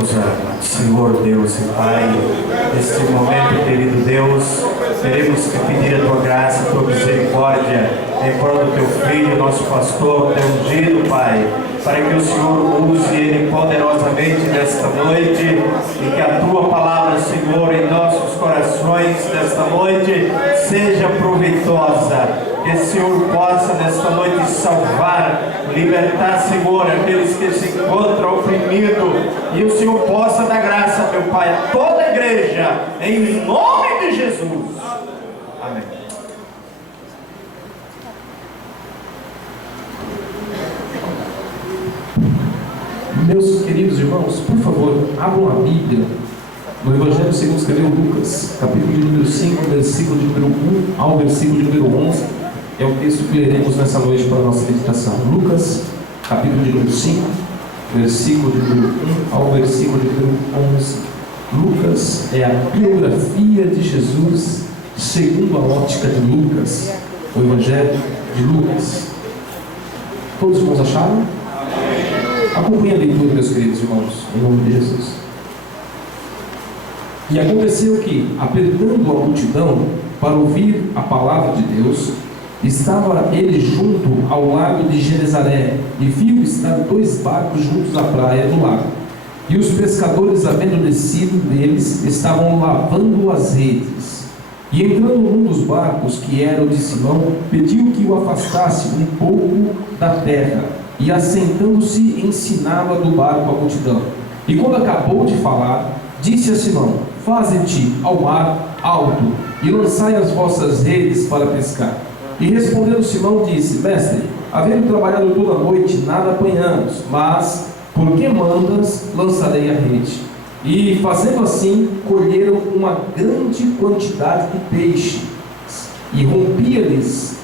nos ama. Senhor Deus e Pai, neste momento, querido Deus, queremos te pedir a tua graça, a tua misericórdia em prol do teu filho, nosso pastor, teu ungido, Pai, para que o Senhor use ele poderosamente nesta noite e que a tua palavra, Senhor, em nossos corações nesta noite seja proveitosa. Que o Senhor possa nesta noite salvar, libertar, Senhor, aqueles que se encontram oprimidos, e o Senhor possa dar graça, meu Pai, a toda a igreja, em nome de Jesus. Amém. Meus queridos irmãos, por favor, abram a Bíblia no Evangelho segundo escreveu Lucas, capítulo de número 5, versículo de número 1 ao versículo de número 11. É o texto que leremos nessa noite para a nossa meditação. Lucas, capítulo de número 5, versículo de número 1 ao versículo de número 11. Lucas é a biografia de Jesus segundo a ótica de Lucas, o Evangelho de Lucas. Todos os irmãos acharam? Acompanhe a leitura, meus queridos irmãos, em nome de Jesus. E aconteceu que, apertando a multidão para ouvir a palavra de Deus, estava ele junto ao lago de Genezaré, e viu estar 2 barcos juntos à praia do lago. E os pescadores, havendo descido deles, estavam lavando as redes. E entrando num dos barcos, que era o de Simão, pediu que o afastasse um pouco da terra, e assentando-se ensinava do barco a multidão. E quando acabou de falar, disse a Simão: faze-te ao mar alto, e lançai as vossas redes para pescar. E respondendo Simão, disse: mestre, havendo trabalhado toda a noite, nada apanhamos, mas, porque mandas, lançarei a rede. E fazendo assim, colheram uma grande quantidade de peixe, e rompia-se-lhes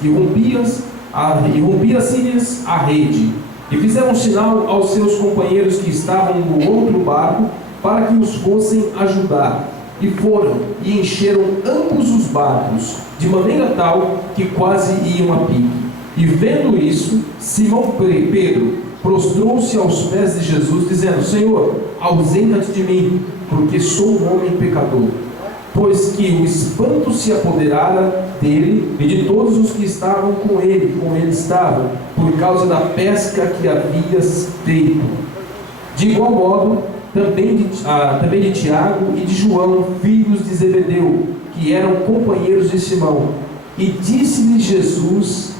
a rede. E fizeram sinal aos seus companheiros que estavam no outro barco, para que os fossem ajudar. E foram, e encheram ambos os barcos, de maneira tal que quase iam a pique. E vendo isso, Simão Pedro prostrou-se aos pés de Jesus, dizendo: Senhor, ausenta-te de mim, porque sou um homem pecador. Pois que o espanto se apoderara dele e de todos os que estavam com ele estavam, por causa da pesca que havias feito. De igual modo, também de Tiago e de João, filhos de Zebedeu, que eram companheiros de Simão. E disse Jesus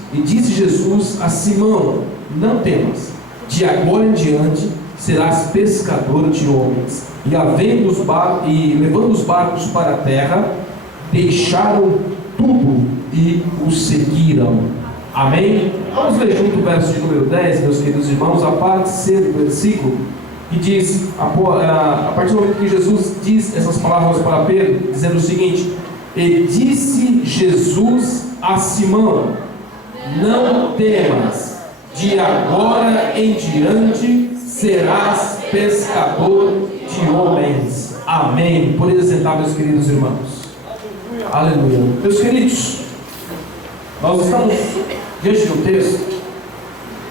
a Simão: não temas, de agora em diante serás pescador de homens. E levando os barcos para a terra, deixaram tudo e os seguiram. Amém? Vamos ler junto o verso de número 10, meus queridos irmãos, a parte C do versículo, que diz, a partir do momento que Jesus diz essas palavras para Pedro, dizendo o seguinte: e disse Jesus a Simão: não temas, de agora em diante serás pescador de homens. Amém. Podem sentar, meus queridos irmãos. Aleluia. Meus queridos, nós estamos diante de um texto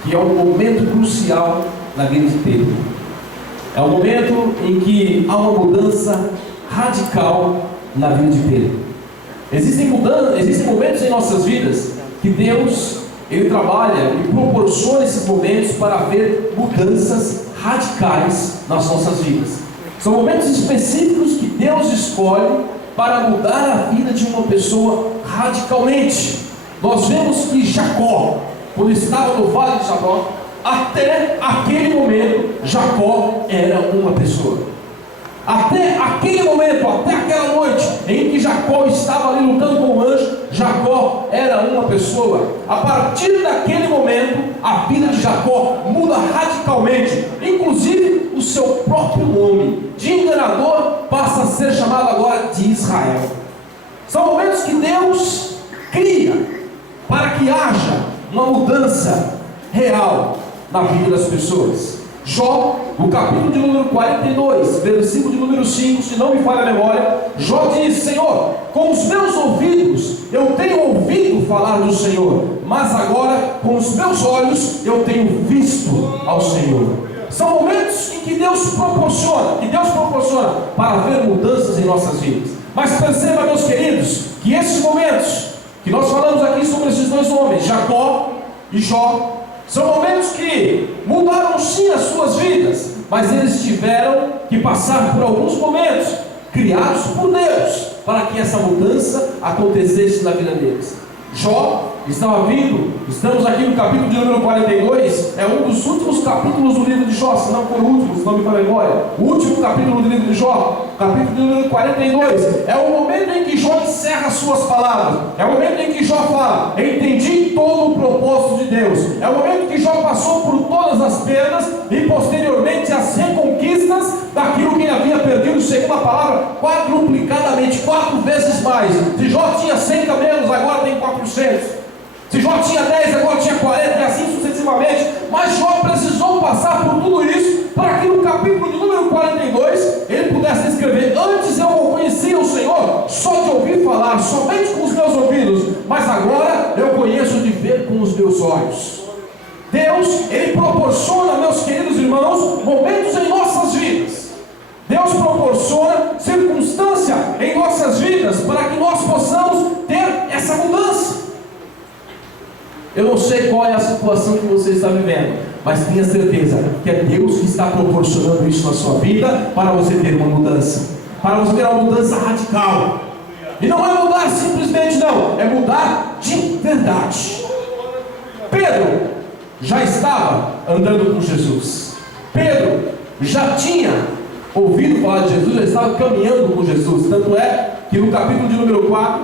que é um momento crucial na vida de Pedro. É um momento em que há uma mudança radical na vida de Pedro. Existem momentos em nossas vidas que Deus, Ele trabalha e proporciona esses momentos para haver mudanças radicais nas nossas vidas. São momentos específicos que Deus escolhe para mudar a vida de uma pessoa radicalmente. Nós vemos que Jacó, quando estava no vale de Jacó, até aquele momento, Jacó era uma pessoa. Até aquele momento, até aquela noite em que Jacó estava ali lutando com o anjo, Jacó era uma pessoa. A partir daquele momento, a vida de Jacó muda radicalmente. Inclusive, o seu próprio nome de enganador passa a ser chamado agora de Israel. São momentos que Deus cria para que haja uma mudança real na vida das pessoas. Jó, no capítulo de número 42, versículo de número 5, se não me falha a memória, Jó diz: Senhor, com os meus ouvidos eu tenho ouvido falar do Senhor, mas agora com os meus olhos eu tenho visto ao Senhor. São momentos em que Deus proporciona para ver mudanças em nossas vidas. Mas perceba, meus queridos, que esses momentos que nós falamos aqui sobre esses dois homens, Jacó e Jó, são momentos que mudaram sim as suas vidas, mas eles tiveram que passar por alguns momentos criados por Deus para que essa mudança acontecesse na vida deles. Jó estava vindo, estamos aqui no capítulo de número 42, é um dos últimos capítulos do livro de Jó, se não for o último, se não me falha a memória, o último capítulo do livro de Jó, capítulo de número 42, é o momento em que Jó encerra as suas palavras, é o momento em que Jó fala: entendi todo o propósito de Deus, é o momento que Jó passou por todas as perdas e posteriormente as reconquistas daquilo que ele havia perdido, segundo a palavra, quadruplicadamente, 4 vezes mais. Se Jó tinha 100 camelos, agora tem 400. Se Jó tinha 10, agora tinha 40, e assim sucessivamente. Mas Jó precisou passar por tudo isso para que no capítulo de número 42 ele pudesse escrever: antes eu conhecia o Senhor só de ouvir falar, somente com os meus ouvidos, mas agora eu conheço de ver com os meus olhos. Deus, Ele proporciona, meus queridos irmãos, momentos em nossas vidas. Deus proporciona circunstância em nossas vidas para que nós possamos ter essa mudança. Eu não sei qual é a situação que você está vivendo, mas tenha certeza que é Deus que está proporcionando isso na sua vida para você ter uma mudança, para você ter uma mudança radical. E não é mudar simplesmente, não, é mudar de verdade. Pedro já estava andando com Jesus. Pedro já tinha ouvido falar de Jesus, já estava caminhando com Jesus. Tanto é que no capítulo de número 4,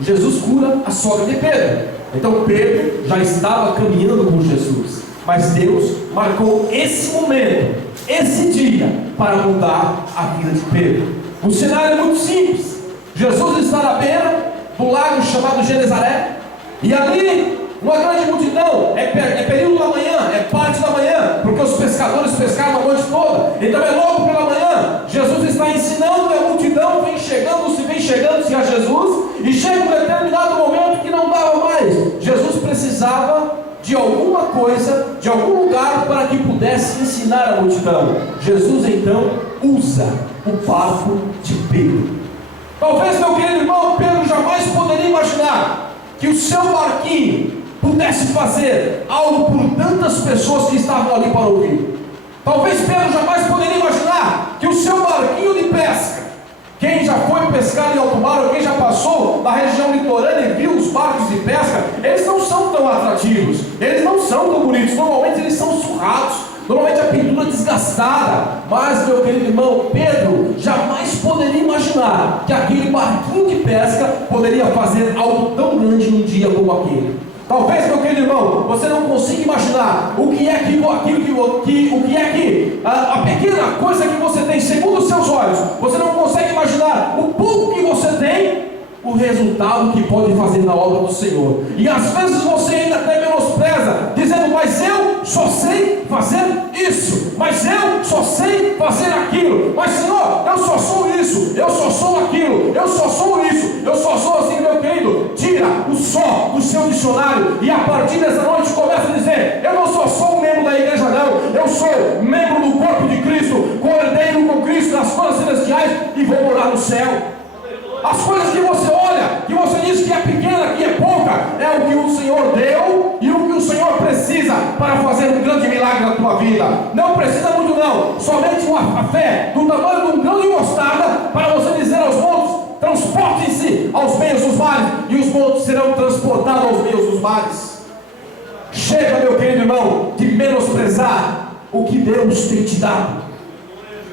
Jesus cura a sogra de Pedro. Então Pedro já estava caminhando com Jesus, mas Deus marcou esse momento, esse dia, para mudar a vida de Pedro. O cenário é muito simples. Jesus está na beira do lago chamado Genezaré, e ali uma grande multidão, é período da manhã, é parte da manhã, porque os pescadores pescaram a noite toda, então é logo pela manhã. Jesus está ensinando e a multidão vem chegando-se a Jesus, e chega um determinado momento que não dava mais. Jesus precisava de alguma coisa, de algum lugar para que pudesse ensinar a multidão. Jesus então usa o barco de Pedro. Talvez, meu querido irmão, Pedro jamais poderia imaginar que o seu barquinho pudesse fazer algo por tantas pessoas que estavam ali para ouvir. Talvez Pedro jamais poderia imaginar que o seu barquinho de pesca, quem já foi pescar em alto mar, ou quem já passou na região litorânea e viu os barcos de pesca, eles não são tão atrativos, eles não são tão bonitos, normalmente eles são surrados, normalmente a pintura desgastada. Mas, meu querido irmão, Pedro jamais poderia imaginar que aquele barquinho de pesca poderia fazer algo tão grande num dia como aquele. Talvez, meu querido irmão, você não consiga imaginar o que é que a pequena coisa que você tem segundo os seus olhos, você não consegue imaginar o pouco que você tem, o resultado que pode fazer na obra do Senhor. E às vezes você ainda até menospreza, dizendo: mas eu só sei fazer isso, mas eu só sei fazer aquilo, mas Senhor, eu só sou isso, eu só sou aquilo, eu só sou isso, eu só sou assim. Meu querido, tira o só do seu dicionário, e a partir dessa noite começa a dizer: eu não só sou um membro da igreja, não, eu sou membro do corpo de Cristo, cordeiro com Cristo nas coisas celestiais, e vou morar no céu. As coisas que você olha, que você diz que é pequena, que é pouca, é o que o Senhor deu e o que o Senhor precisa para fazer um grande milagre na tua vida. Não precisa muito, não, somente uma fé do tamanho de um grão de mostarda, para você dizer aos montes: transportem-se aos meios dos mares, e os montes serão transportados aos meios dos mares. Chega, meu querido irmão, de menosprezar o que Deus tem te dado.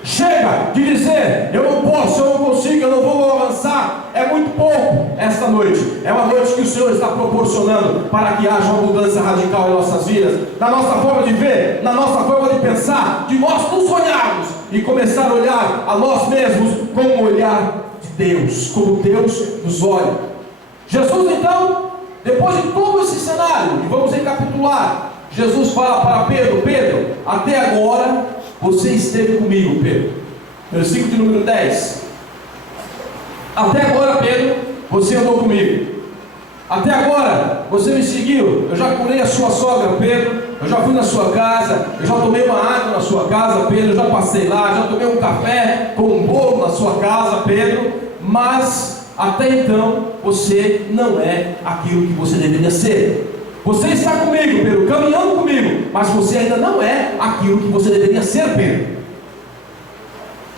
Chega de dizer: eu não posso, eu não consigo, eu não vou avançar, é muito pouco. Esta noite é uma noite que o Senhor está proporcionando para que haja uma mudança radical em nossas vidas, na nossa forma de ver, na nossa forma de pensar, de nós nos olharmos e começar a olhar a nós mesmos com o olhar de Deus, como Deus nos olha. Jesus então, depois de todo esse cenário, e vamos recapitular, Jesus fala para Pedro: Pedro, até agora você esteve comigo, Pedro. Versículo de número 10. Até agora, Pedro, você andou comigo. Até agora, você me seguiu. Eu já curei a sua sogra, Pedro. eu já fui na sua casa, eu já tomei uma água na sua casa, Pedro, eu já passei lá, já tomei um café com um bolo na sua casa, Pedro, mas até então você não é aquilo que você deveria ser. Você está comigo, Pedro, caminhando comigo, mas você ainda não é aquilo que você deveria ser, Pedro.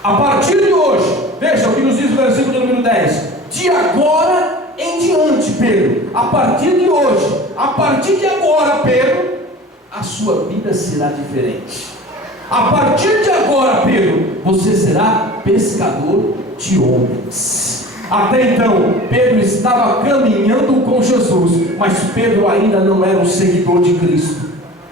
A partir de hoje, veja o que nos diz o versículo número 10: de agora em diante, Pedro, a partir de hoje, a partir de agora, Pedro, a sua vida será diferente. A partir de agora, Pedro, você será pescador de homens. Até então, Pedro estava caminhando com Jesus, mas Pedro ainda não era um seguidor de Cristo.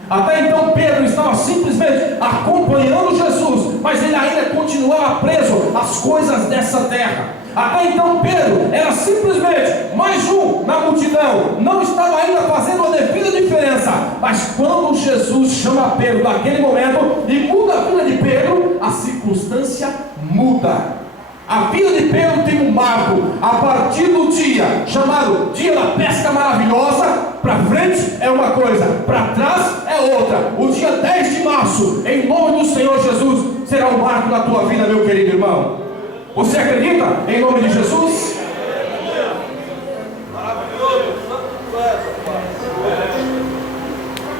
Até então, Pedro estava simplesmente acompanhando Jesus, mas ele ainda continuava preso às coisas dessa terra. Até então, Pedro era simplesmente mais um na multidão, não estava ainda fazendo a devida diferença. Mas quando Jesus chama Pedro naquele momento e muda a vida de Pedro, a circunstância muda. A vida de Pedro tem um marco. A partir do dia chamado dia da pesca maravilhosa, para frente é uma coisa, para trás é outra. O dia 10 de março, em nome do Senhor Jesus, será um marco na tua vida, meu querido irmão. Você acredita em nome de Jesus?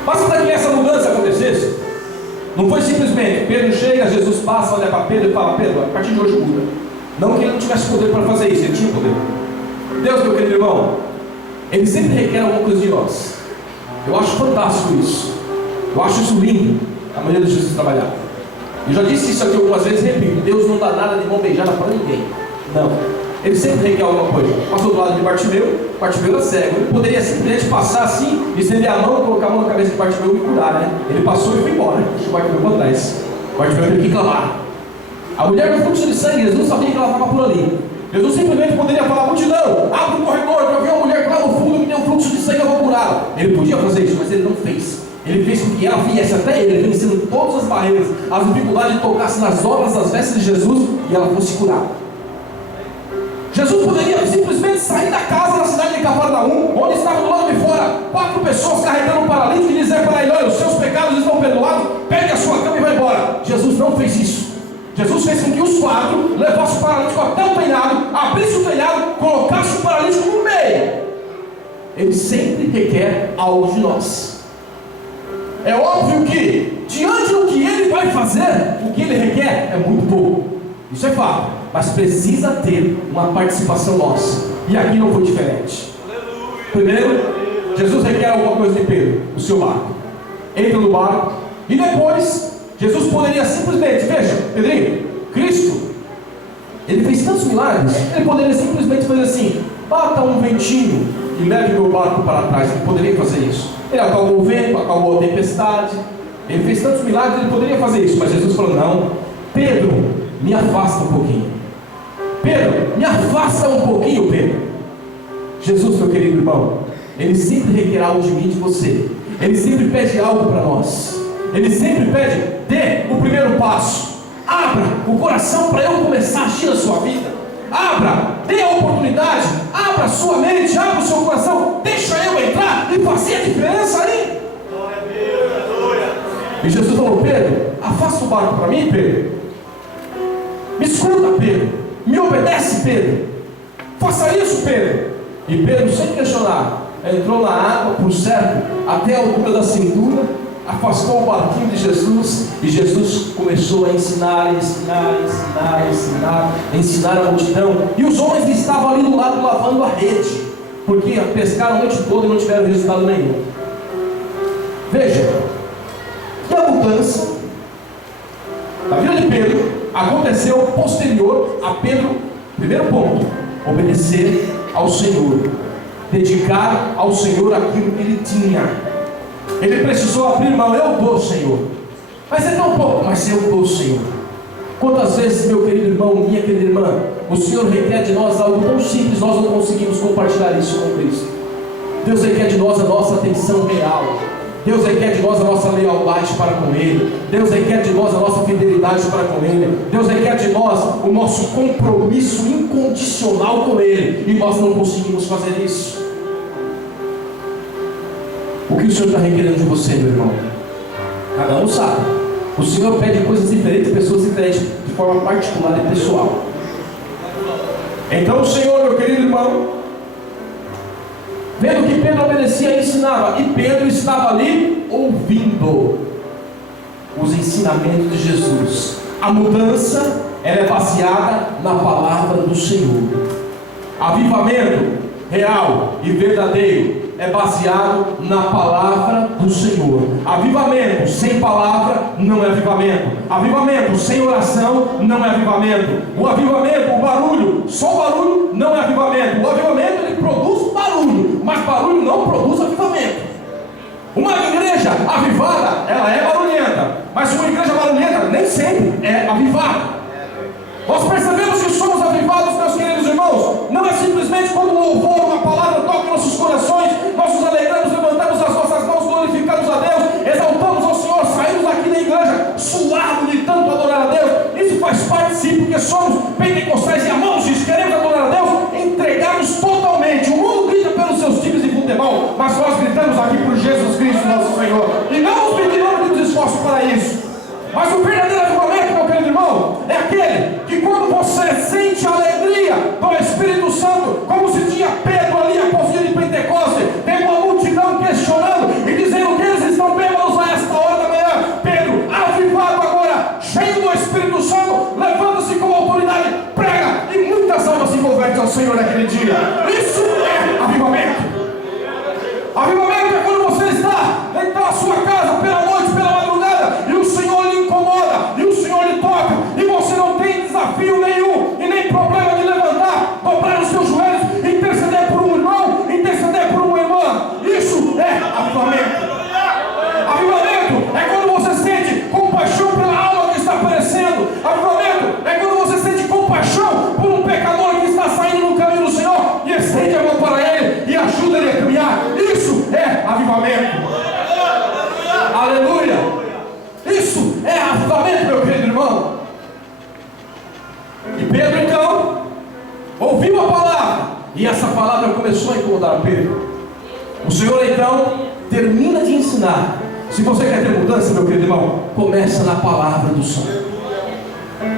Mas para que essa mudança acontecesse, não foi simplesmente Pedro chega, Jesus passa, olha para Pedro e fala: Pedro, a partir de hoje muda. Não que ele não tivesse poder para fazer isso, ele tinha poder. Deus, meu querido irmão, ele sempre requer alguma coisa de nós. Eu acho fantástico isso. Eu acho isso lindo, a maneira de Jesus trabalhar. Eu já disse isso aqui algumas vezes e repito: Deus não dá nada de mão beijada para ninguém. Não. Ele sempre requer alguma coisa. Passou do lado de Bartimeu, Bartimeu era cego. Ele poderia simplesmente passar assim, estender a mão, colocar a mão na cabeça de Bartimeu e curar, né? Ele passou e foi embora, deixou o Bartimeu para trás. Bartimeu teve que clamar. A mulher do fluxo de sangue, Jesus sabia que ela estava por ali. Jesus simplesmente poderia falar: multidão, abre o corredor, para ver uma mulher lá no fundo que tem um fluxo de sangue, eu vou curá-la. Ele podia fazer isso, mas ele não fez. Ele fez com que ela viesse até ele, vencendo todas as barreiras, as dificuldades de tocar-se nas obras das vestes de Jesus e ela fosse curada. Jesus poderia simplesmente sair da casa na cidade de Cafarnaum, onde estavam do lado de fora 4 pessoas carregando um paralítico, e dizer para ele: olha, os seus pecados estão perdoados, pegue a sua cama e vai embora. Jesus não fez isso. Jesus fez com que os 4 levassem o paralítico até o telhado, abrissem o telhado, colocassem o paralítico no meio. Ele sempre requer algo de nós. É óbvio que, diante do que ele vai fazer, o que ele requer é muito pouco. Isso é fato. Mas precisa ter uma participação nossa. E aqui não foi diferente. Primeiro, Jesus requer alguma coisa de Pedro, o seu barco. Entra no barco. E depois, Jesus poderia simplesmente, veja, Pedrinho, Cristo, ele fez tantos milagres, ele poderia simplesmente fazer assim: bata um ventinho e leve meu barco para trás. Ele poderia fazer isso. Ele acalmou o vento, acalmou a tempestade. Ele fez tantos milagres, ele poderia fazer isso. Mas Jesus falou: não, Pedro, me afasta um pouquinho. Pedro, me afasta um pouquinho, Pedro. Jesus, meu querido irmão, ele sempre requer algo de mim e de você. Ele sempre pede algo para nós. Ele sempre pede: dê o primeiro passo. Abra o coração para eu começar a agir na sua vida. Abra, dê a oportunidade. Abra a sua mente, abra o seu coração. Deixa eu entrar e fazer a diferença aí. E Jesus falou: Pedro, afasta o barco para mim, Pedro. Me escuta, Pedro. Me obedece, Pedro. Faça isso, Pedro. E Pedro, sem questionar, entrou na água por certo até a altura da cintura, afastou o barquinho de Jesus, e Jesus começou a ensinar a multidão. E os homens estavam ali do lado lavando a rede, porque pescaram a noite toda e não tiveram resultado nenhum. Veja, que a mudança da vida de Pedro aconteceu posterior a Pedro. Primeiro ponto: obedecer ao Senhor, dedicar ao Senhor aquilo que ele tinha. Ele precisou abrir mão. Eu dou, Senhor, mas é tão pouco, mas eu dou, Senhor. Quantas vezes, meu querido irmão, minha querida irmã, o Senhor requer de nós algo tão simples, nós não conseguimos compartilhar isso com Cristo. Deus requer de nós a nossa atenção real. Deus requer de nós a nossa lealdade para com Ele. Deus requer de nós a nossa fidelidade para com Ele. Deus requer de nós o nosso compromisso incondicional com Ele. E nós não conseguimos fazer isso. O que o Senhor está requerendo de você, meu irmão? Cada um sabe. O Senhor pede coisas diferentes, pessoas diferentes, de forma particular e pessoal. Então o Senhor, meu querido irmão, vendo que Pedro obedecia e ensinava, e Pedro estava ali ouvindo os ensinamentos de Jesus. A mudança, ela é baseada na palavra do Senhor. Avivamento real e verdadeiro é baseado na palavra do Senhor. Avivamento sem palavra não é avivamento. Avivamento sem oração não é avivamento. O avivamento, o barulho, só o barulho não é avivamento. O avivamento, ele produz barulho, mas barulho não produz avivamento. Uma igreja avivada, ela é barulhenta, mas uma igreja barulhenta nem sempre é avivada. Nós percebemos que somos avivados, meus queridos irmãos, não é simplesmente quando o louvor, uma palavra toca em nossos corações, nós nos alegramos, levantamos as nossas mãos, glorificamos a Deus, exaltamos ao Senhor, saímos daqui da igreja suados de tanto adorar a Deus. Isso faz parte sim, porque somos pentecostais e amamos isso, queremos adorar a Deus, entregamos totalmente. O mundo grita pelos seus times de futebol, mas nós gritamos aqui por Jesus Cristo, nosso Senhor, e não nos pediremos esforços para isso. Mas o verdadeiro avivamento, meu querido irmão, é aquele que quando você sente a alegria do Espírito Santo, como se tinha Pedro ali após o dia de Pentecoste, tem uma multidão questionando e dizendo que eles estão bêbados a esta hora da manhã. Pedro, avivado agora, cheio do Espírito Santo, levanta-se com autoridade, prega, e muitas almas se convertem ao Senhor naquele dia. Isso é avivamento. Avivamento é quando você está dentro da sua casa pela noite, pela madrugada, e o Senhor lhe incomoda, e o Senhor lhe toca, e você não tem desafio nenhum, e nem problema de levantar, dobrar os seus joelhos, interceder por um irmão, interceder por uma irmã. Isso é avivamento. Avivamento é quando você sente compaixão pela alma que está perecendo. Avivamento é quando você sente compaixão por um pecador que está saindo no caminho do Senhor, e estende a mão para ele, e ajuda ele a caminhar. Isso é avivamento. Aleluia! Isso é avivamento, meu querido irmão. E Pedro então ouviu a palavra, e essa palavra começou a incomodar Pedro. O Senhor então termina de ensinar. Se você quer ter mudança, meu querido irmão, começa na palavra do Senhor.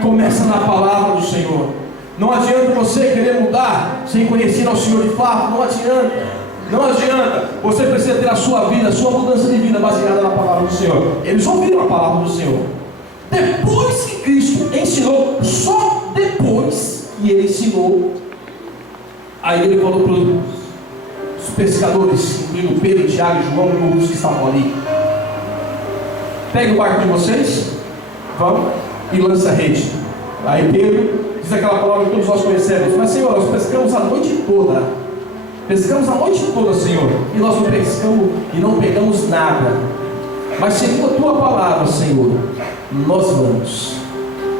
Começa na palavra do Senhor. Não adianta você querer mudar sem conhecer ao Senhor de fato. Não adianta. Não adianta. Você precisa ter a sua vida, a sua mudança de vida baseada na palavra do Senhor. Eles ouviram a palavra do Senhor. Depois que Cristo ensinou, só depois que ele ensinou, aí ele falou para os pescadores, incluindo Pedro, Tiago e João e outros que estavam ali: pegue o barco de vocês, vão e lança a rede. Aí Pedro diz aquela palavra que todos nós conhecemos: mas Senhor, nós pescamos a noite toda. Pescamos a noite toda, Senhor, e nós não pescamos e não pegamos nada. Mas segundo a tua palavra, Senhor, nós vamos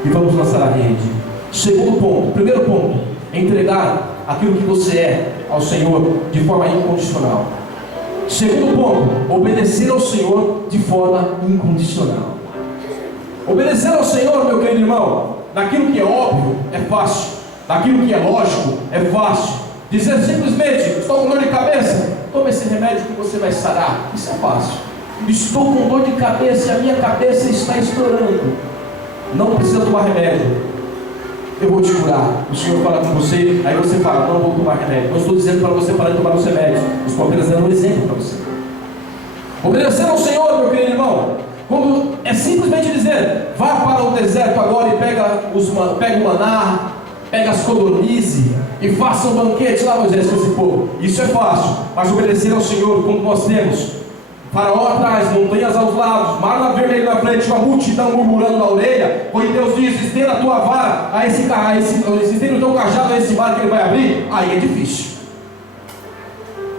e vamos lançar a rede. Segundo ponto, primeiro ponto, entregar aquilo que você é ao Senhor de forma incondicional. Segundo ponto, obedecer ao Senhor de forma incondicional. Obedecer ao Senhor, meu querido irmão, naquilo que é óbvio é fácil, naquilo que é lógico é fácil. Dizer simplesmente: estou com dor de cabeça, toma esse remédio que você vai sarar. Isso é fácil. Estou com dor de cabeça e a minha cabeça está estourando. Não precisa tomar remédio. Eu vou te curar. O Senhor fala com você, aí você fala: não vou tomar remédio. Não estou dizendo para você parar de tomar os remédios. Estou apenas dando um exemplo para você. Obedecer ao Senhor, meu querido irmão, quando é simplesmente dizer: vá para o deserto agora e pega o maná, pega as codornizes e faça um banquete lá, Moisés, com esse povo. Isso é fácil. Mas obedecer ao Senhor, quando nós temos Faraó atrás, montanhas aos lados, mar vermelho na frente, uma multidão murmurando na orelha, quando Deus diz: estenda a tua vara estenda o teu cajado a esse mar que ele vai abrir, aí é difícil.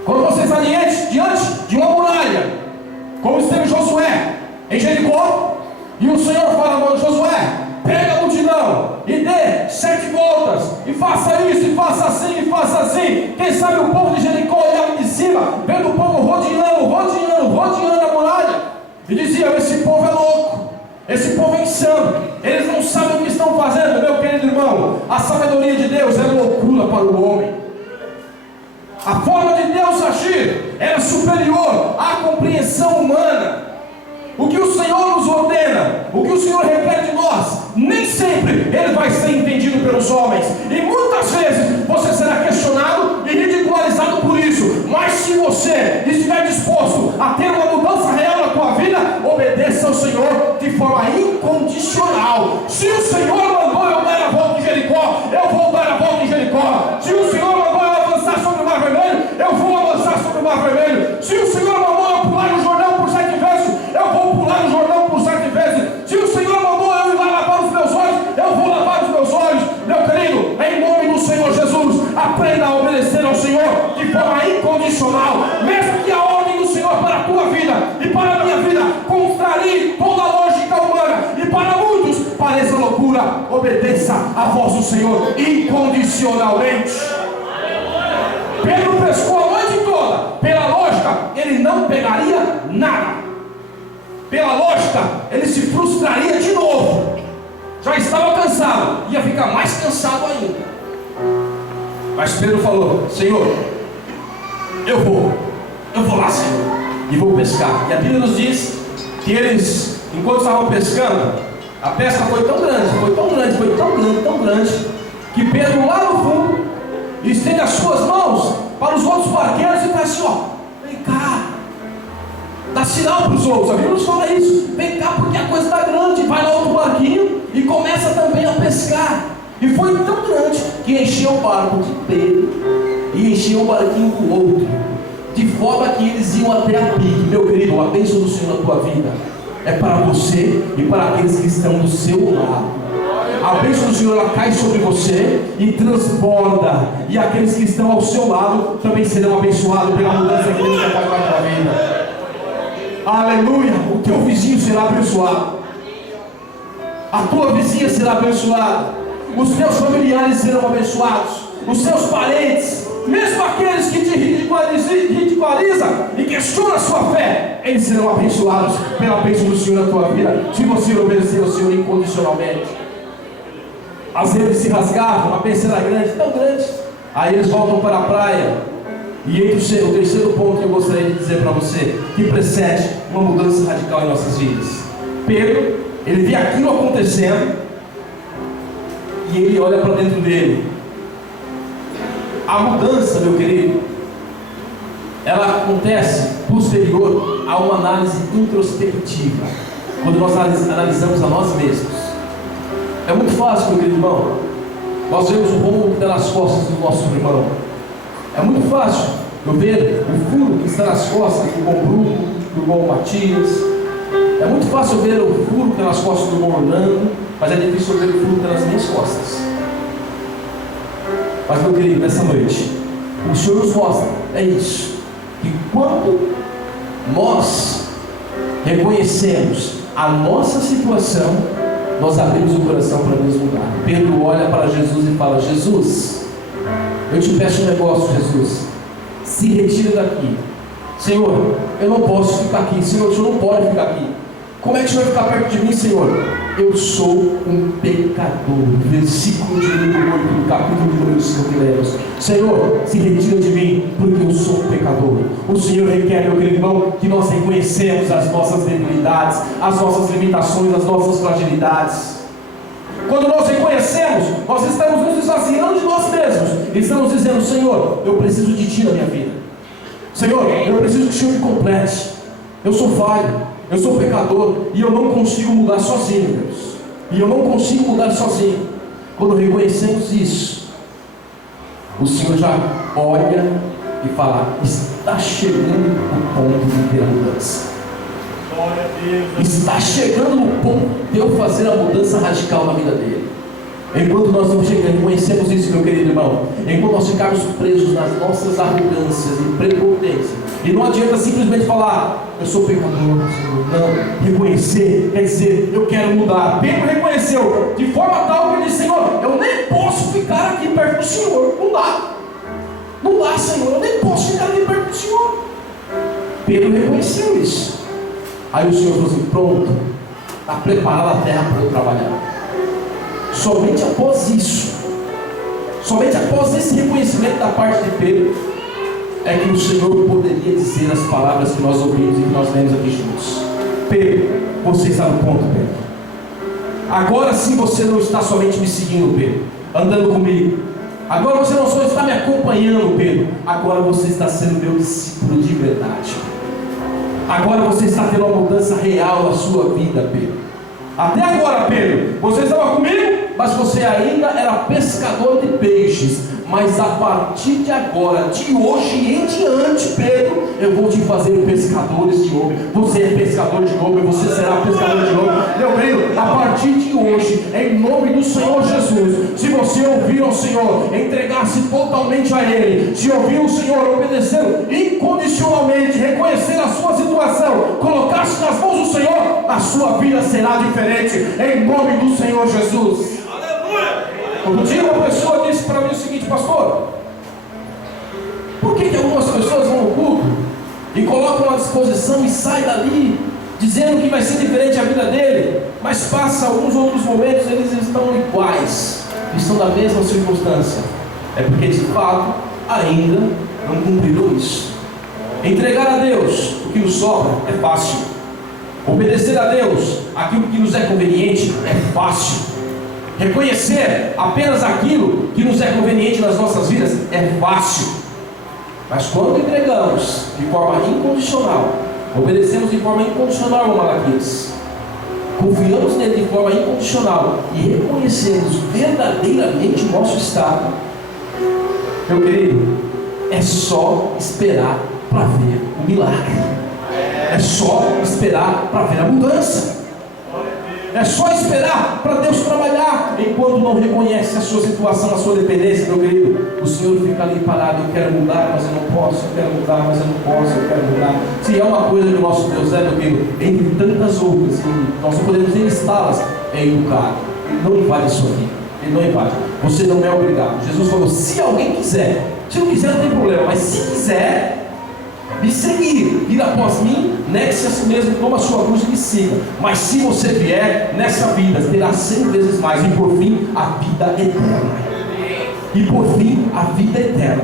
Quando você está diante de uma muralha, como esteve Josué em Jericó, e o Senhor fala: Josué, pega a multidão e dê 7 voltas, e faça isso, e faça assim, e faça assim. Quem sabe o povo de Jericó olhava de cima, vendo o povo rodeando a muralha, e dizia: esse povo é louco, esse povo é insano, eles não sabem o que estão fazendo. Meu querido irmão, a sabedoria de Deus é loucura para o homem. A forma de Deus agir era superior à compreensão humana. o que o Senhor nos ordena, o que o Senhor requer de nós, nem sempre ele vai ser entendido pelos homens, e muitas vezes você será questionado e ridicularizado por isso. Mas se você estiver disposto a ter uma mudança real na tua vida, obedeça ao Senhor de forma incondicional. Se o Senhor mandou eu dar a volta em Jericó, eu vou dar a volta em Jericó. Se o Senhor mandou eu avançar sobre o Mar Vermelho, eu vou avançar sobre o Mar Vermelho. Se o Senhor mandou eu pular no Jordão por 7 vezes, eu vou pular no Jordão por 7 vezes. Se o Senhor mandou eu ir lá lavar os meus olhos, eu vou lavar os meus olhos. Meu querido, em nome do Senhor Jesus, aprenda a obedecer ao Senhor de forma incondicional, mesmo que a ordem do Senhor para a tua vida e para a minha vida contrarie toda a lógica humana, e para muitos pareça loucura. Obedeça a voz do Senhor incondicionalmente. Pedro pescou a noite toda. Pela lógica, ele não pegaria nada. Pela lógica, ele se frustraria de novo. Já estava cansado, ia ficar mais cansado ainda. Mas Pedro falou: Senhor, eu vou lá, Senhor, e vou pescar. E a Bíblia nos diz que eles, enquanto estavam pescando, a pesca foi tão grande, que Pedro lá no fundo estende as suas mãos para os outros barqueiros e fala assim: ó, vem cá, dá sinal para os outros. A Bíblia nos fala isso: vem cá, porque a coisa está grande. Vai lá outro barquinho e começa também a pescar. E foi tão grande que encheu o barco de Pedro e encheu o barquinho do outro, de forma que eles iam até a pique. Meu querido, a bênção do Senhor na tua vida é para você e para aqueles que estão do seu lado. A bênção do Senhor, ela cai sobre você e transborda, e aqueles que estão ao seu lado também serão abençoados pela mudança que Deus vai fazer na tua vida. Aleluia! O teu vizinho será abençoado, a tua vizinha será abençoada, os teus familiares serão abençoados, os teus parentes, mesmo aqueles que te ridicularizam e questionam a sua fé, eles serão abençoados pela bênção do Senhor na tua vida, se você obedecer ao Senhor incondicionalmente. As redes se rasgavam, a bênção era grande, tão grande. Aí eles voltam para a praia. E entre o terceiro ponto que eu gostaria de dizer para você, que precede uma mudança radical em nossas vidas. Pedro, ele vê aquilo acontecendo e ele olha para dentro dele. A mudança, meu querido, ela acontece posterior a uma análise introspectiva, quando nós analisamos a nós mesmos. É muito fácil, meu querido irmão, nós vemos o rombo pelas costas do nosso irmão. É muito fácil eu ver o furo que está nas costas do bom Bruno, do bom Matias. É muito fácil eu ver o furo pelas costas do bom Orlando, mas é difícil eu ver o furo pelas minhas costas. Mas, meu querido, nessa noite, o Senhor nos mostra, é isso, que quando nós reconhecemos a nossa situação, nós abrimos o coração para Deus mudar. Pedro olha para Jesus e fala: Jesus, eu te peço um negócio, Jesus, se retira daqui. Senhor, eu não posso ficar aqui. Senhor, o Senhor não pode ficar aqui. Como é que o Senhor vai ficar perto de mim, Senhor? Eu sou um pecador. Versículo de número 8 do capítulo de número 5 que lemos. Senhor, se retira de mim, porque eu sou um pecador. O Senhor requer, meu querido irmão, que nós reconhecemos as nossas debilidades, as nossas limitações, as nossas fragilidades. Quando nós reconhecemos, nós estamos nos esvaziando de nós mesmos. Estamos dizendo: Senhor, eu preciso de Ti na minha vida. Senhor, eu preciso que o Senhor me complete. Eu sou falho, eu sou pecador, e eu não consigo mudar sozinho, Deus. E eu não consigo mudar sozinho. Quando reconhecemos isso, o Senhor já olha e fala: está chegando o ponto de ter a mudança. Está chegando o ponto de eu fazer a mudança radical na vida dele. Enquanto nós não chegamos, reconhecemos isso, meu querido irmão, enquanto nós ficarmos presos nas nossas arrogâncias e prepotências, e não adianta simplesmente falar: eu sou pecador, Senhor. Não, reconhecer quer dizer: eu quero mudar. Pedro reconheceu de forma tal que ele disse: Senhor, eu nem posso ficar aqui perto do Senhor. Não dá, Senhor, eu nem posso ficar aqui perto do Senhor. Pedro reconheceu isso. Aí o Senhor falou assim: pronto, está preparada a terra para eu trabalhar. Somente após isso, somente após esse reconhecimento da parte de Pedro, é que o Senhor poderia dizer as palavras que nós ouvimos e que nós lemos aqui juntos. Pedro, você está no ponto, Pedro. Agora sim você não está somente me seguindo, Pedro, andando comigo. Agora você não só está me acompanhando, Pedro. Agora você está sendo meu discípulo de verdade. Agora você está tendo uma mudança real na sua vida, Pedro. Até agora, Pedro, você estava comigo, mas você ainda era pescador de peixes. Mas a partir de agora, de hoje em diante, Pedro, eu vou te fazer pescadores de homens. Você é pescador de homens, você será pescador de homens. Meu querido, a partir de hoje, em nome do Senhor Jesus, se você ouvir ao Senhor, entregar-se totalmente a Ele, se ouvir o Senhor, obedecer incondicionalmente, reconhecer a sua situação, colocar-se nas mãos do Senhor, a sua vida será diferente, em nome do Senhor Jesus. Um dia uma pessoa disse para mim o seguinte: pastor, por que algumas pessoas vão no culto e colocam à disposição e saem dali dizendo que vai ser diferente a vida dele, mas passa alguns outros momentos eles estão iguais, estão na mesma circunstância? É porque de fato ainda não cumpriram isso. Entregar a Deus o que nos sobra é fácil. Obedecer a Deus aquilo que nos é conveniente é fácil. Reconhecer apenas aquilo que nos é conveniente nas nossas vidas é fácil. Mas quando entregamos de forma incondicional, obedecemos de forma incondicional a Malaquias, confiamos nele de forma incondicional e reconhecemos verdadeiramente o nosso estado, meu querido, é só esperar para ver o milagre. É só esperar para ver a mudança. É só esperar para Deus trabalhar. Enquanto não reconhece a sua situação, a sua dependência, meu querido, o Senhor fica ali parado. Eu quero mudar, mas eu não posso. Eu quero mudar, mas eu não posso. Eu quero mudar. Se é uma coisa que o nosso Deus é, meu querido, entre tantas outras, e nós não podemos nem listá-las, é educado. Ele não invade a sua vida. Ele não invade. Você não é obrigado. Jesus falou: se alguém quiser, se não quiser não tem problema, mas se quiser me seguir, vir após mim, negue-se a si mesmo, toma a sua cruz e me siga. Mas se você vier nessa vida, terá 100 vezes mais, e por fim a vida eterna. E por fim a vida eterna.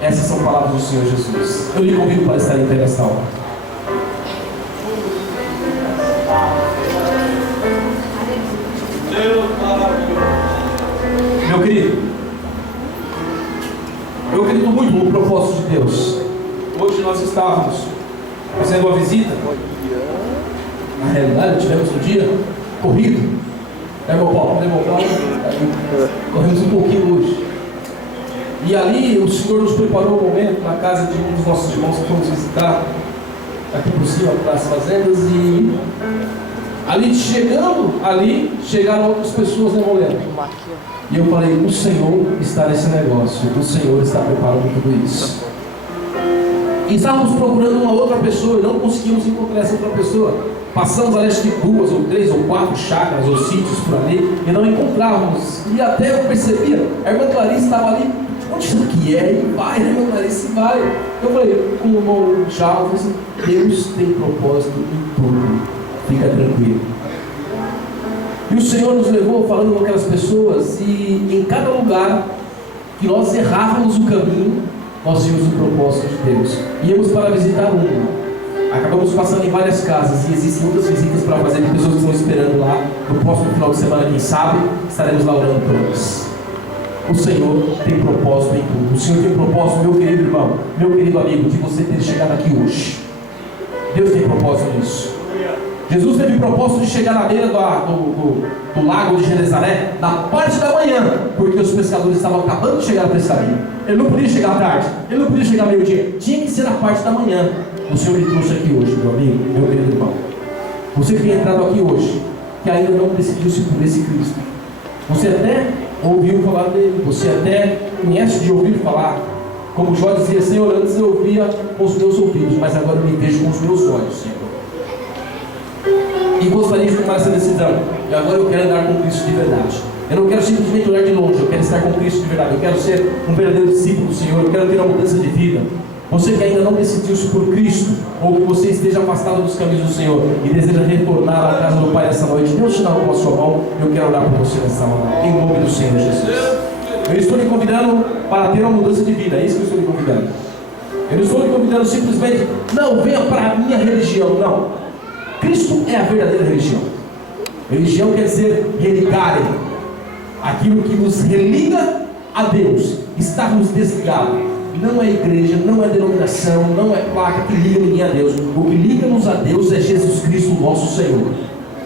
Essas são palavras do Senhor Jesus. Eu lhe convido para estar em pé nesta hora. Meu querido, eu acredito muito no propósito de Deus. Hoje nós estávamos fazendo uma visita. Na realidade, tivemos um dia corrido. Meu Paulo? Corremos um pouquinho hoje. E ali o Senhor nos preparou um momento na casa de um dos nossos irmãos que fomos visitar, aqui por cima das fazendas. E ali chegaram outras pessoas envolvendo. E eu falei: o Senhor está nesse negócio, o Senhor está preparando tudo isso. E estávamos procurando uma outra pessoa e não conseguimos encontrar essa outra pessoa. Passamos, acho que 2 ou 3 ou 4 chácaras ou sítios por ali e não encontrávamos. E até eu percebia, a irmã Clarice estava ali: onde isso aqui é? E vai, a irmã Clarice vai. Eu falei com o irmão Charles assim: Deus tem propósito em tudo, fica tranquilo. E o Senhor nos levou falando com aquelas pessoas, e em cada lugar que nós errávamos o caminho, nós vimos o propósito de Deus. Íamos para visitar acabamos passando em várias casas, e existem outras visitas para fazer de pessoas que estão esperando lá. No próximo final de semana, quem sabe, estaremos lá orando por eles. O Senhor tem propósito em tudo. O Senhor tem propósito, meu querido irmão, meu querido amigo, de você ter chegado aqui hoje. Deus tem propósito nisso. Jesus teve propósito de chegar na beira do lago de Genezaré na parte da manhã, porque os pescadores estavam acabando de chegar à pescaria. Ele não podia chegar à tarde, ele não podia chegar ao meio-dia, tinha que ser na parte da manhã. O Senhor lhe trouxe aqui hoje, meu amigo, meu querido irmão. Você que tem entrado aqui hoje, que ainda não decidiu-se por esse Cristo, você até ouviu falar dele, você até conhece de ouvir falar. Como Jó dizia: Senhor, antes eu ouvia com os meus ouvidos, mas agora eu me vejo com os meus olhos, Senhor. E gostaria de tomar essa decisão. E agora eu quero andar com Cristo de verdade. Eu não quero simplesmente olhar de longe, eu quero estar com Cristo de verdade. Eu quero ser um verdadeiro discípulo do Senhor. Eu quero ter uma mudança de vida. Você que ainda não decidiu-se por Cristo, ou que você esteja afastado dos caminhos do Senhor e deseja retornar à casa do Pai essa noite, dê um sinal com a sua mão. Eu quero orar por você nessa hora, em nome do Senhor Jesus. Eu estou lhe convidando para ter uma mudança de vida. É isso que eu estou lhe convidando. Eu não estou lhe convidando simplesmente: não, venha para a minha religião. Não. Cristo é a verdadeira religião. Religião quer dizer religare. Aquilo que nos religa a Deus está nos desligado. Não é igreja, não é denominação, não é placa que liga ninguém a Deus. O que liga-nos a Deus é Jesus Cristo, nosso Senhor.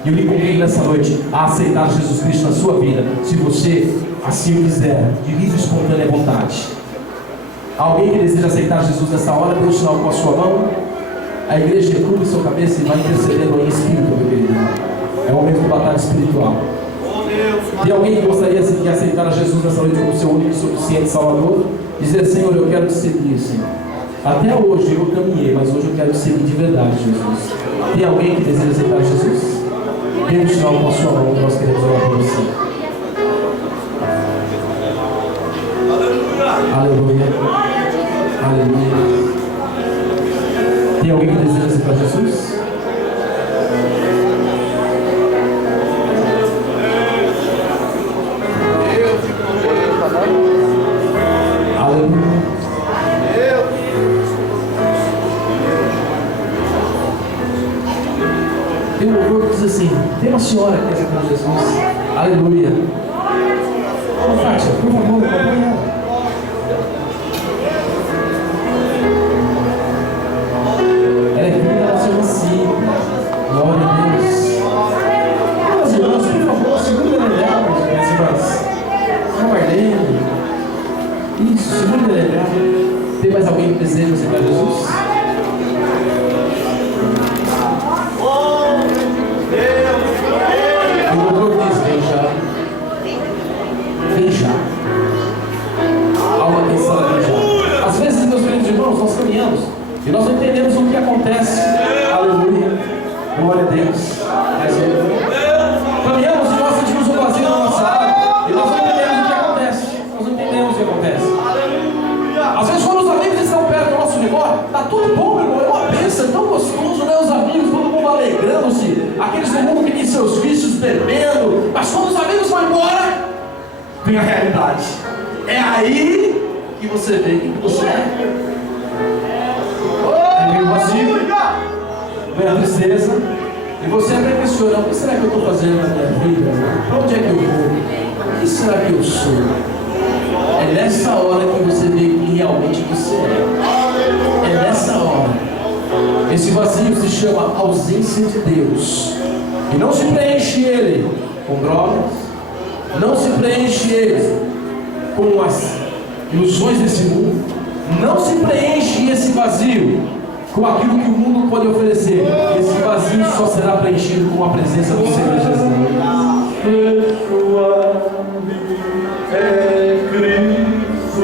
E eu lhe convido nessa noite a aceitar Jesus Cristo na sua vida, se você assim o quiser, de livre e espontânea vontade. Alguém que deseja aceitar Jesus nessa hora, dê um sinal com a sua mão. A igreja curva sua cabeça e vai intercedendo aí em espírito, meu querido. É um momento de batalha espiritual. Tem alguém que gostaria de aceitar a Jesus nessa noite como seu único e suficiente Salvador? Dizer: Senhor, eu quero te seguir, Senhor. Até hoje eu caminhei, mas hoje eu quero te seguir de verdade, Jesus. Tem alguém que deseja aceitar Jesus? Dê um sinal com a sua mão que nós queremos orar por você. Aleluia. Aleluia. Tem alguém que deseja aceitar Jesus? Aleluia. Tem um louvor que diz assim: tem uma senhora que quer aceitar Jesus. Aleluia. Ô Fátia, por favor, acompanhe ela. Ela é filha, ela se emancipa. Glória a Deus. Meus irmãos, por favor, segura ela, minhas irmãs. Aguardando. Isso, segura ela. Tem mais alguém que deseja aceitar Jesus? O louvor diz: vem já. Vem já. Há uma pensada, vem já. Às vezes, meus queridos irmãos, nós caminhamos e nós não entendemos o que acontece. Aleluia. Glória a Deus. Caminhamos e nós sentimos um vazio na nossa alma e nós não entendemos o que acontece. Nós não entendemos o que acontece. Às vezes, quando os amigos estão perto do nosso redor, está tudo bom, meu irmão. É uma bênção, é tão gostoso, né? Os amigos, todo mundo alegrando-se. Aqueles do mundo que tem seus vícios bebendo. Mas quando os amigos vão embora, vem a realidade. É aí que você vê quem que você é. Vem o vazio, vem a tristeza, e você até questiona: o que será que eu estou fazendo na minha vida? Para onde é que eu vou? O que será que eu sou? É nessa hora que você vê quem realmente você é. É nessa hora. Esse vazio se chama ausência de Deus. E não se preenche ele com drogas, não se preenche ele com as ilusões desse mundo, não se preenche esse vazio com aquilo que o mundo pode oferecer. Esse vazio só será preenchido com a presença do Senhor Jesus. É Cristo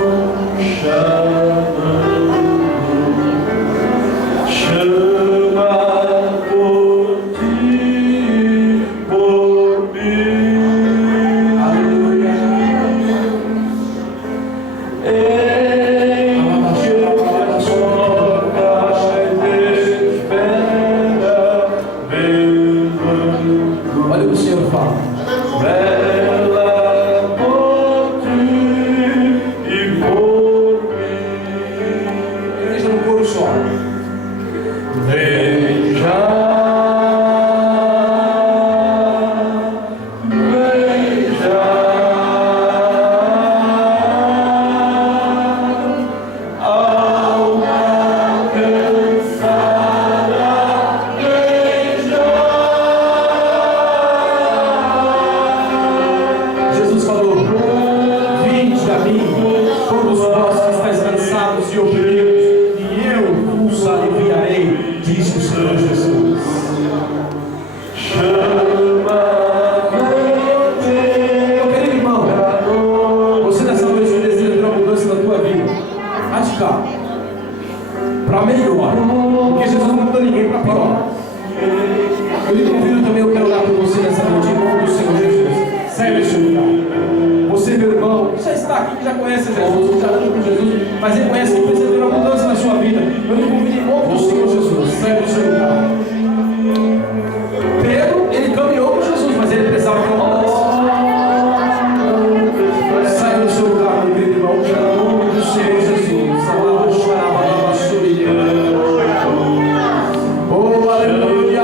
chama por ti, por mim. Aleluia. Olha o que o Senhor fala. Para melhor, porque Jesus não manda ninguém para pior. Eu lhe convido também, eu quero orar por você nessa noite, em nome do Senhor Jesus. Sai desse lugar. Você, meu irmão, que já está aqui, que já conhece Jesus, que já anda com Jesus, mas ele conhece que precisa ter uma mudança na sua vida. Eu lhe convido em nome do Senhor Jesus. Sai do seu lugar. Pedro, ele caminhou com Jesus, mas ele precisava de uma mudança. Sai do seu lugar, meu querido irmão, em nome do Senhor Jesus. Oh, aleluia.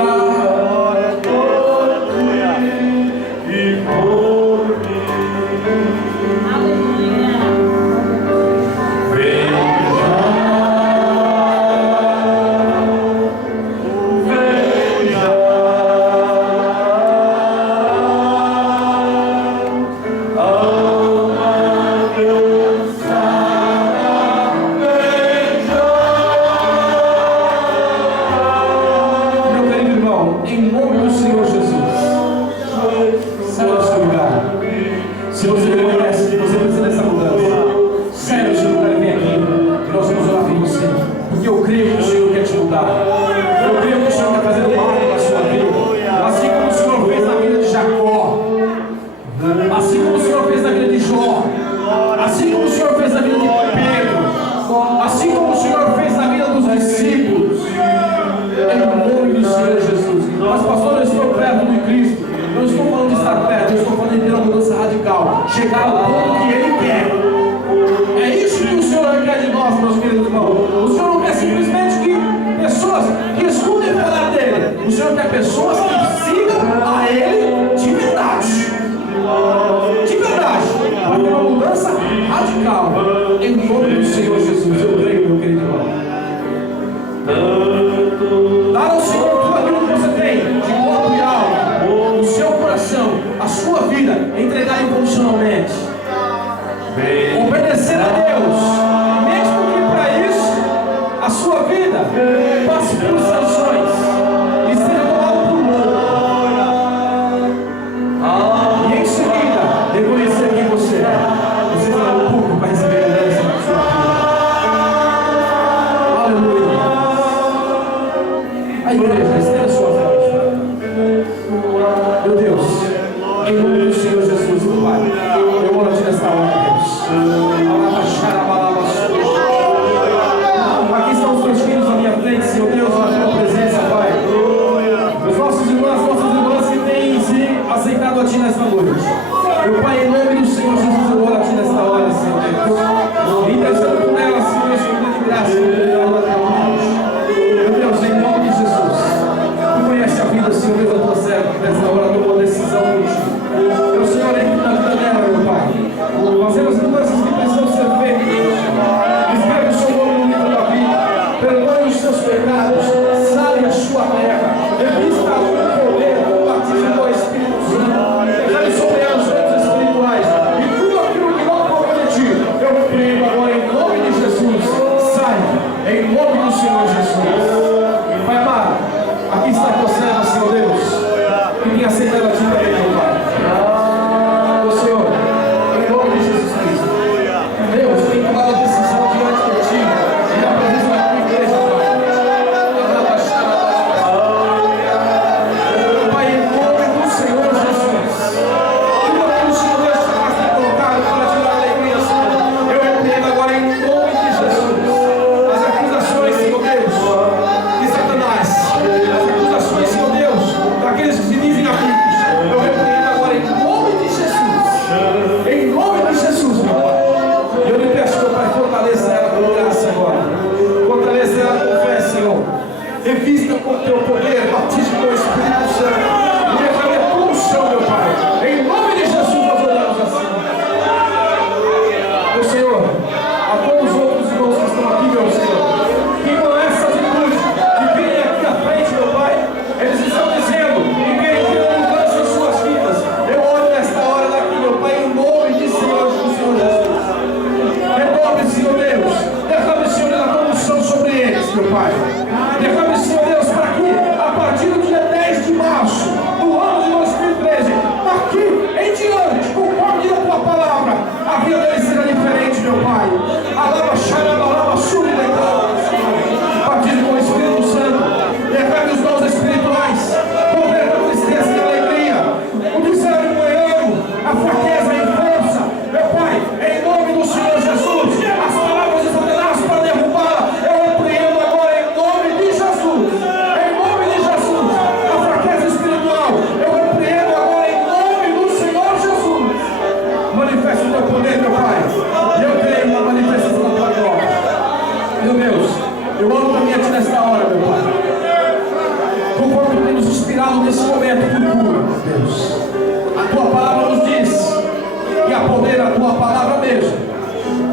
Assim como o Senhor fez na vida de Pedro, assim como o Senhor fez na vida dos discípulos, em nome do Senhor Jesus. Mas pastor, eu estou perto de Cristo. Não estou falando de estar perto, eu estou falando de ter uma mudança radical, chegar ao ponto que Ele quer. É isso que o Senhor requer de nós, meus queridos irmãos. O Senhor não quer simplesmente que pessoas que escutem falar dele. O Senhor quer pessoas que sigam a Ele de verdade. De verdade. Para ter uma mudança radical. Em nome do Senhor Jesus, eu creio, meu querido irmão. Dar ao Senhor tudo aquilo que você tem, de corpo e alma, o seu coração, a sua vida, entregar incondicionalmente. Obedecer a Deus, mesmo que para isso a sua vida passe por sanções e seja tomada por mundo. E em seguida, reconhecer quem você é. Você será um pouco para receber a herança na sua vida. Aleluia. A igreja, estenda sua mão. Meu Deus, em nome do Senhor Jesus, meu Pai, eu oro a Ti nesta hora, Deus. Aqui estão os teus filhos à minha frente, Senhor Deus, na tua presença, Pai. Os nossos irmãos, nossas irmãs que têm se aceitado a Ti nesta noite. Meu Pai, em nome do Senhor Jesus, eu oro a Ti nesta hora, Senhor Deus. Interceda por elas, Senhor, Senhor de graça, meu Deus, em nome de Jesus. Tu conhece a vida, Senhor Deus, da tua serva, que nesta hora tomou uma decisão contigo. Meu Senhor, entre na vida dela, meu Pai. Fazer as mudanças que precisam ser feitas. Escreve o seu nome no livro da vida. Perdoe os seus pecados. Sale a sua terra. Revista o poder do batismo do Espírito Santo. Derrame sobre ela os dons espirituais. E tudo aquilo que não for de Ti, eu repreendo agora em nome de Jesus. Sai em nome do Senhor Jesus. Pai amado, aqui está a tua serva, Senhor Deus, que tem aceitado a Ti também, meu Pai. Senhor, em nome de Jesus Cristo, Deus, tem tomado a decisão diante de Ti e na presença da Tua igreja, Pai, em nome do Senhor Jesus, tudo aquilo que o Senhor Deus tem colocado para te dar alegria, Senhor, eu repreendo agora em nome de Jesus as acusações, Senhor Deus, de Satanás, as acusações, Senhor Deus, daqueles que se dizem amigos, eu repreendo agora em nome de Jesus. Em nome de Jesus, meu Pai. Eu lhe peço, meu Pai, fortaleça ela com graça agora. Fortaleça ela com fé, Senhor. Revista com o teu poder, batize com o Espírito Santo. E derrame a tua unção, meu Pai. Em nome de Jesus, nós oramos assim. Meu Senhor, a todos os outros irmãos que estão aqui, meu Senhor, que com essa atitude de virem aqui à frente, meu Pai, eles estão dizendo que querem ter uma mudança em suas vidas. Eu oro nesta hora daqui, meu Pai, em nome de Senhor Jesus. Renove, Senhor Deus. Derrame, Senhor Deus, a tua unção sobre eles, meu Pai. Derrame, Senhor Deus, para que a partir do dia 10 de março do ano de 2013, daqui em diante, conforme a tua palavra, a vida deles será diferente, meu Pai. Alaba, xaraba, alaba, suri, batize com o Espírito Santo. Derrame os dons espirituais. Converta a tristeza em alegria. O desânimo em ânimo. A fraqueza em força. Meu Pai, em nome do Senhor Jesus, as palavras de Satanás para derrubá-la, eu repreendo agora em nome de Jesus. Em nome de Jesus. A fraqueza espiritual, eu repreendo agora em nome do Senhor Jesus. Manifesta o teu poder, meu Pai. Eu creio na manifestação da tua glória. Meu Deus, eu oro também a Ti nesta hora, meu Pai. Conforme Tu tem nos inspirado nesse momento por cura, Deus. A Tua palavra nos diz que há poder na Tua palavra mesmo,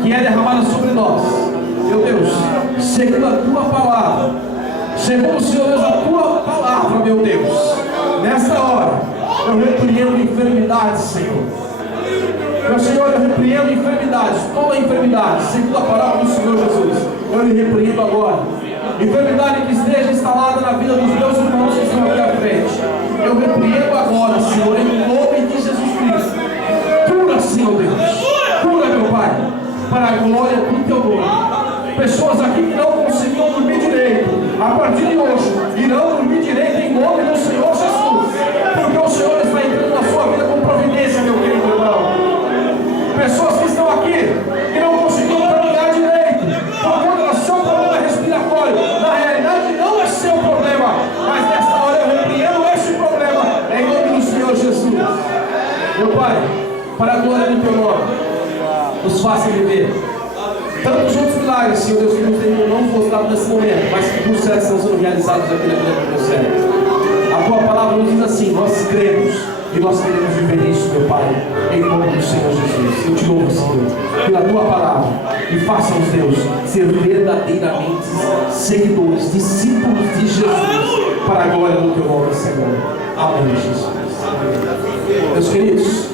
que é derramada sobre nós. Meu Deus, segundo a Tua palavra, segundo, Senhor Deus, a Tua palavra, meu Deus, nesta hora, eu repreendo enfermidades, Senhor. Meu Senhor, eu repreendo enfermidades, toda enfermidade, segundo a palavra do Senhor Jesus, eu lhe repreendo agora. Enfermidade que esteja instalada na vida dos meus irmãos que estão aqui à frente, eu repreendo agora, Senhor, em nome de Jesus Cristo. Cura, Senhor Deus, cura, meu Pai, para a glória do Teu nome. Pessoas aqui que não conseguiam dormir direito, a partir de hoje, irão dormir direito em nome do Senhor Jesus, porque o Senhor está entrando na sua vida com providência, meu querido irmão. Pessoas que estão estão aqui e não conseguiram caminhar direito por conta do seu problema respiratório. Na realidade não é seu problema, mas nesta hora eu repreendo este problema em nome do Senhor Jesus. Meu Pai, para a glória do teu nome, nos faça viver tantos outros milagres, Senhor Deus, que nos tem não mostrado nesse momento, mas que por certo estão sendo realizados aqui na vida do teu céu. A tua palavra nos diz assim: nós cremos e nós queremos viver isso, meu Pai, em nome do Senhor Jesus. Eu te louvo, Senhor, pela tua palavra, e faça-nos, Deus, ser verdadeiramente seguidores, discípulos de Jesus, para a glória do teu nome, Senhor. Amém, Jesus. Meus queridos,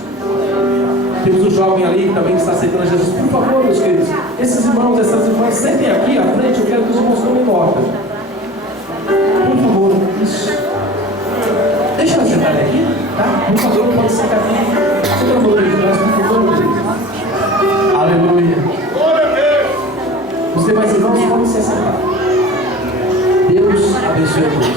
temos um jovem ali que também está aceitando Jesus. Por favor, meus queridos, esses irmãos, essas irmãs, sentem aqui à frente. Eu quero que os irmãos tomem nota. Por favor, isso. Deixa ela sentar aqui, tá? Por favor, pode sentar aqui. Você não vou pedir, por favor, meu Deus. Aleluia. Os demais irmãos podem se sentar. Deus abençoe a todos.